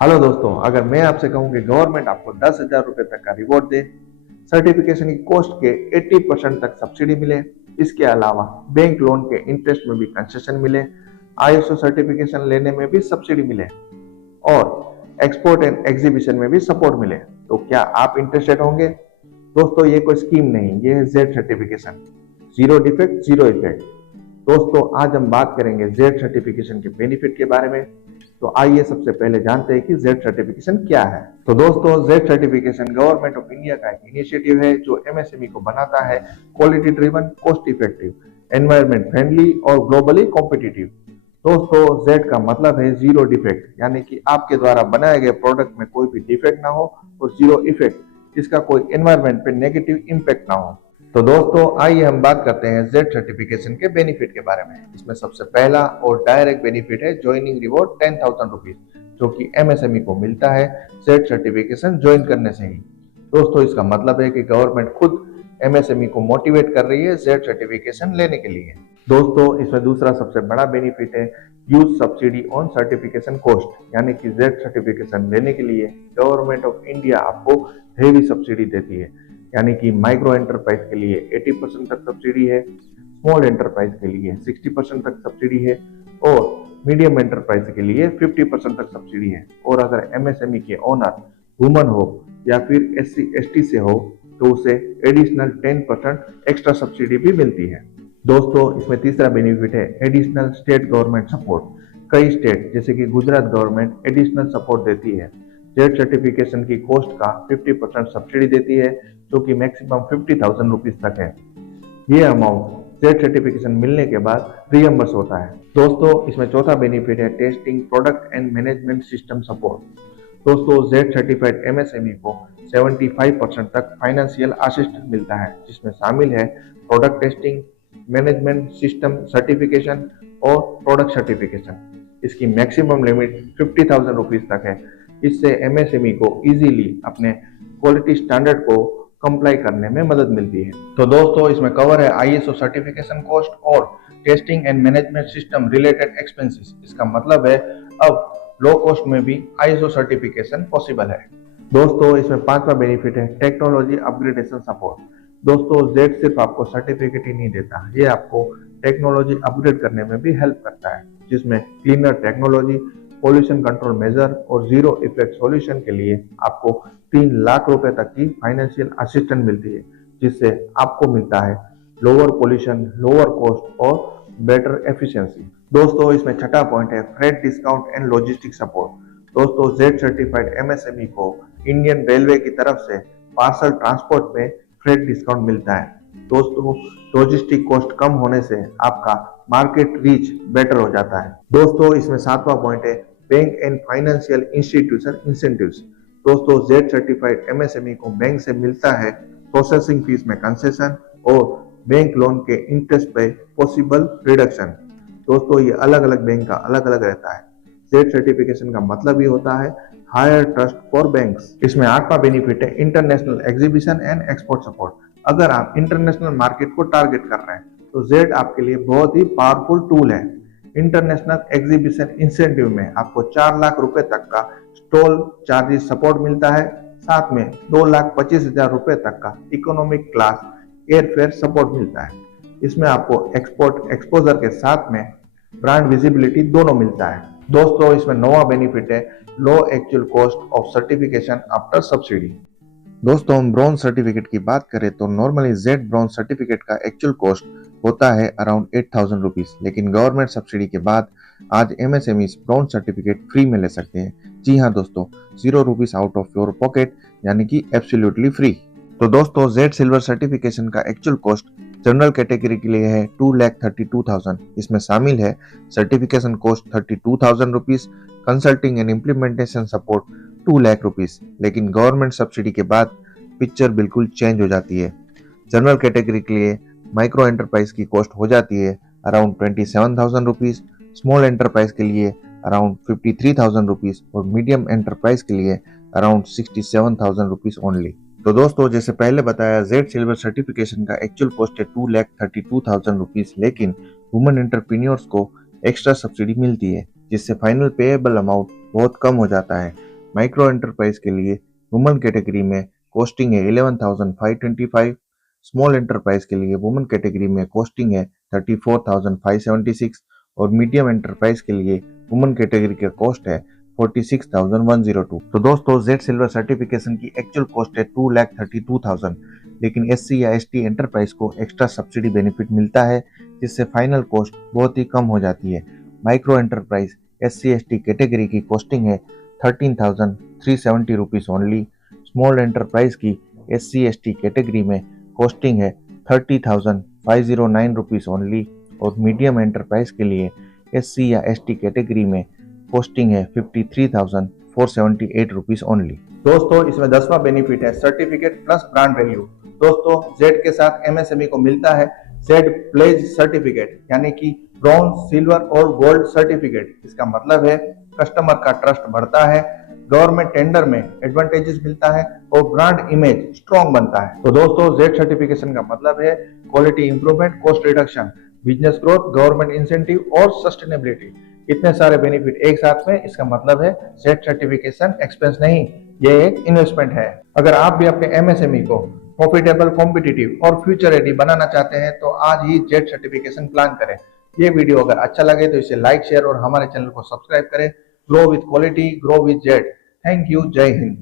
Hello दोस्तों, अगर मैं आपसे कहूं कि गवर्नमेंट आपको 10,000 रुपए तक का रिवॉर्ड दे, सर्टिफिकेशन की कॉस्ट के 80% तक सब्सिडी मिले, इसके अलावा बैंक लोन के इंटरेस्ट में भी कंसेशन मिले, आईएसओ सर्टिफिकेशन लेने में भी सब्सिडी मिले और एक्सपोर्ट एंड एग्जीबिशन में भी सपोर्ट मिले, तो क्या आप इंटरेस्टेड होंगे? दोस्तों, ये कोई स्कीम नहीं, ये है Z certification, zero defect zero effect. दोस्तों, आज हम बात करेंगे जेड सर्टिफिकेशन के बेनिफिट के बारे में। तो आइए सबसे पहले जानते हैं कि जेड सर्टिफिकेशन क्या है। तो दोस्तों, Z certification government of India का एक इनिशिएटिव है जो एमएसएमई को बनाता है quality driven, cost effective, environment friendly और ग्लोबली कॉम्पिटिटिव। दोस्तों, जेड का मतलब है जीरो डिफेक्ट, यानी कि आपके द्वारा बनाए गए प्रोडक्ट में कोई भी डिफेक्ट ना हो, और जीरो इफेक्ट, जिसका कोई एनवायरमेंट पे नेगेटिव इम्पैक्ट ना हो। तो दोस्तों, आइए हम बात करते हैं जेड सर्टिफिकेशन के बेनिफिट के बारे में। इसमें सबसे पहला और डायरेक्ट बेनिफिट है ज्वाइनिंग रिवॉर्ड 10,000 रुपीज, जो कि एमएसएमई को मिलता है जेड सर्टिफिकेशन ज्वाइन करने से ही। दोस्तों, इसका मतलब है कि गवर्नमेंट खुद एमएसएमई को मोटिवेट कर रही है जेड सर्टिफिकेशन लेने के लिए। दोस्तों, इसमें दूसरा सबसे बड़ा बेनिफिट है use subsidy on certification cost, यानी कि जेड सर्टिफिकेशन लेने के लिए गवर्नमेंट ऑफ इंडिया आपको हेवी सब्सिडी देती है। यानी कि माइक्रो एंटरप्राइज के लिए 80% तक सब्सिडी है, स्मॉल एंटरप्राइज के लिए 60% तक सब्सिडी है और मीडियम एंटरप्राइज के लिए 50% तक सब्सिडी है। और अगर एमएसएमई के ओनर वुमन हो या फिर एससी एसटी से हो तो उसे एडिशनल 10% एक्स्ट्रा सब्सिडी भी मिलती है। दोस्तों, इसमें तीसरा बेनिफिट है एडिशनल स्टेट गवर्नमेंट सपोर्ट। कई स्टेट जैसे कि गुजरात गवर्नमेंट एडिशनल सपोर्ट देती है, जेड सर्टिफिकेशन की कॉस्ट का 50% सब्सिडी देती है, जो कि मैक्सिमम 50,000 रुपीज तक है। ये अमाउंट जेड सर्टिफिकेशन मिलने के बाद रियम्बर्स होता है। दोस्तों, इसमें चौथा बेनिफिट है testing product and management system support. दोस्तों, जेड सर्टिफाइड एमएसएमई को 75% तक फाइनेंशियल असिस्टेंस मिलता है, जिसमें शामिल है product testing, management system certification और प्रोडक्ट सर्टिफिकेशन। इसकी मैक्सिमम लिमिट 50,000 रुपीज तक है। इससे एमएसएमई को इजीली अपने क्वालिटी स्टैंडर्ड को कंप्लाई करने में मदद मिलती है। तो दोस्तों, इसमें कवर है आईएसओ सर्टिफिकेशन कॉस्ट और testing and management system related expenses. इसका मतलब है अब लो कॉस्ट में भी आईएसओ सर्टिफिकेशन पॉसिबल है। दोस्तों, इसमें पांचवा बेनिफिट है टेक्नोलॉजी अपग्रेडेशन सपोर्ट। दोस्तों, जेड सिर्फ आपको सर्टिफिकेट ही नहीं देता, ये आपको टेक्नोलॉजी अपग्रेड करने में भी हेल्प करता है, जिसमें cleaner technology, pollution control measure और जीरो इफेक्ट सॉल्यूशन के लिए आपको 3 लाख रुपए तक की फाइनेंशियल असिस्टेंस मिलती है, जिससे आपको मिलता है लोअर पोल्यूशन, लोअर कॉस्ट और बेटर एफिशिएंसी। दोस्तों, इसमें छठा पॉइंट है freight discount and logistic support. दोस्तों, जेड सर्टिफाइड एमएसएमई को इंडियन रेलवे की तरफ से पार्सल ट्रांसपोर्ट में फ्रेट डिस्काउंट मिलता है। दोस्तों, लॉजिस्टिक कॉस्ट कम होने से आपका मार्केट रीच बेटर हो जाता है। दोस्तों, इसमें सातवां पॉइंट है bank and financial institution incentives. दोस्तों, जेड सर्टिफाइड एमएसएमई को बैंक से मिलता है प्रोसेसिंग फीस में कंसेशन और बैंक लोन के इंटरेस्ट पे पॉसिबल रिडक्शन। दोस्तों, ये अलग अलग बैंक का अलग अलग रहता है। जेड सर्टिफिकेशन का मतलब ही होता है हायर ट्रस्ट फॉर बैंक्स। इसमें आठवां बेनिफिट है international exhibition and export support. अगर आप इंटरनेशनल मार्केट को टारगेट कर रहे हैं तो जेड आपके लिए बहुत ही पावरफुल टूल है। इंटरनेशनल एग्जीबिशन इंसेंटिव में आपको 4 लाख रुपए तक का स्टॉल चार्जेस सपोर्ट मिलता है, साथ में 2,25,000 रुपए तक का इकोनॉमिक क्लास एयरफेयर सपोर्ट मिलता है। इसमें आपको एक्सपोर्ट एक्सपोजर के साथ में ब्रांड विजिबिलिटी दोनों मिलता है। दोस्तों, इसमें नौवां बेनिफिट है low actual cost of certification after subsidy. दोस्तों, हम ब्रॉन्ज सर्टिफिकेट की बात करें तो नॉर्मली जेड ब्रॉन्ज सर्टिफिकेट का एक्चुअल कॉस्ट होता है अराउंड 8,000 रुपीज, लेकिन गवर्नमेंट सब्सिडी के बाद आज एमएसएमई ब्रॉन्ज सर्टिफिकेट फ्री में ले सकते हैं। जी हाँ दोस्तों, 0 rupees out of your pocket, यानी कि एब्सोल्युटली फ्री। तो दोस्तों, जेड सिल्वर सर्टिफिकेशन का एक्चुअल कॉस्ट जनरल कैटेगरी के लिए है 2,32,000। इसमें शामिल है certification cost 32,000 rupees, consulting and implementation support 2 lakh rupees. लेकिन गवर्नमेंट सब्सिडी के बाद पिक्चर बिल्कुल चेंज हो जाती है। जनरल कैटेगरी के लिए माइक्रो एंटरप्राइज की कॉस्ट हो जाती है अराउंड 27,000 रुपीज, स्मॉल एंटरप्राइज के लिए अराउंड 53,000 रुपीज और मीडियम एंटरप्राइज के लिए अराउंड 67,000 रुपीज ओनली। तो दोस्तों, जैसे पहले बताया, जेड सिल्वर सर्टिफिकेशन का एक्चुअल कॉस्ट है 2,32,000 रुपीज, लेकिन वुमेन एंटरप्रेन्योर्स को एक्स्ट्रा सब्सिडी मिलती है। जिससे फाइनल पेएबल अमाउंट बहुत कम हो जाता है। माइक्रो एंटरप्राइज के लिए वुमन कैटेगरी में कॉस्टिंग है 11,525, स्मॉल एंटरप्राइज के लिए वुमन कैटेगरी में कॉस्टिंग है 34,576 और मीडियम एंटरप्राइज के लिए वुमन कैटेगरी का कॉस्ट है 46,102। तो दोस्तों जेड सिल्वर सर्टिफिकेशन की एक्चुअल कॉस्ट है 2,32,000, लेकिन एससी या एसटी एंटरप्राइज को एक्स्ट्रा सब्सिडी बेनिफिट मिलता है जिससे फाइनल कॉस्ट बहुत ही कम हो जाती है। Micro enterprise SC ST category की कॉस्टिंग है 13,370 रुपीज ओनली। स्मॉल एंटरप्राइज की एससी एसटी कैटेगरी में कॉस्टिंग है 30,509 रुपीज ओनली और मीडियम एंटरप्राइज के लिए एससी या एसटी कैटेगरी में कॉस्टिंग है 53,478 रुपीज ओनली। दोस्तों इसमें 10वां बेनिफिट है सर्टिफिकेट प्लस ब्रांड वैल्यू। दोस्तों जेड के साथ एमएसएमई को मिलता है जेड प्लेज सर्टिफिकेट, यानी कि ब्रॉन्ज, सिल्वर और गोल्ड सर्टिफिकेट। इसका मतलब है कस्टमर का ट्रस्ट बढ़ता है, गवर्नमेंट टेंडर में एडवांटेजेस मिलता है और ब्रांड इमेज स्ट्रॉन्ग बनता है। तो दोस्तों जेड सर्टिफिकेशन का मतलब है quality improvement, cost reduction, business growth, government incentive और सस्टेनेबिलिटी। इतने सारे बेनिफिट एक साथ में, इसका मतलब है जेड सर्टिफिकेशन एक्सपेंस नहीं, ये एक इन्वेस्टमेंट है। अगर आप भी अपने एमएसएमई को प्रॉफिटेबल, कॉम्पिटिटिव और फ्यूचर रेडी बनाना चाहते हैं तो आज ही जेड सर्टिफिकेशन प्लान करें। ये वीडियो अगर अच्छा लगे तो इसे लाइक, शेयर और हमारे चैनल को सब्सक्राइब करें। Grow with quality, grow with Z. Thank you, जय हिंद।